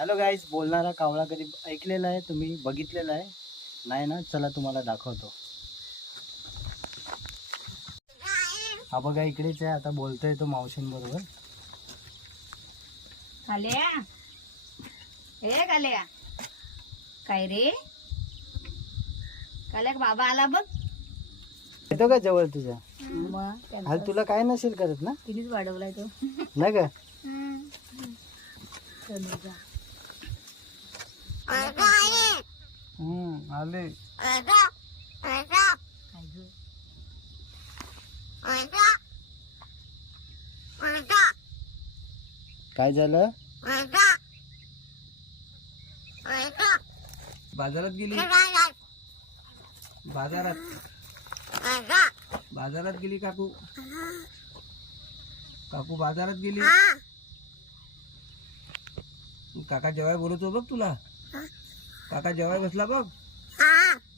Hello guys बोलणारा कावळा कधी ऐकलेला आहे तुम्ही बघितलेला आहे. नाही ना चला तुम्हाला दाखवतो. हा बघा इकडेच आहे आता बोलतोय तो मावशींबरोबर. काल्या. काय रे? काल्या बाबा आला बघ. येतो का जवळ तुझ्या आज तुला काय नसेल करत ना? तिनेच वाढवलाय तो. नाही का? आले. काय झालं? बाजारात गेली. बाजारात. बाजारात गेली काकू. काकू बाजारात गेली. काका जेवाय बोलवतो बघ तुला. काका जेवाय बसला बघ. Ah!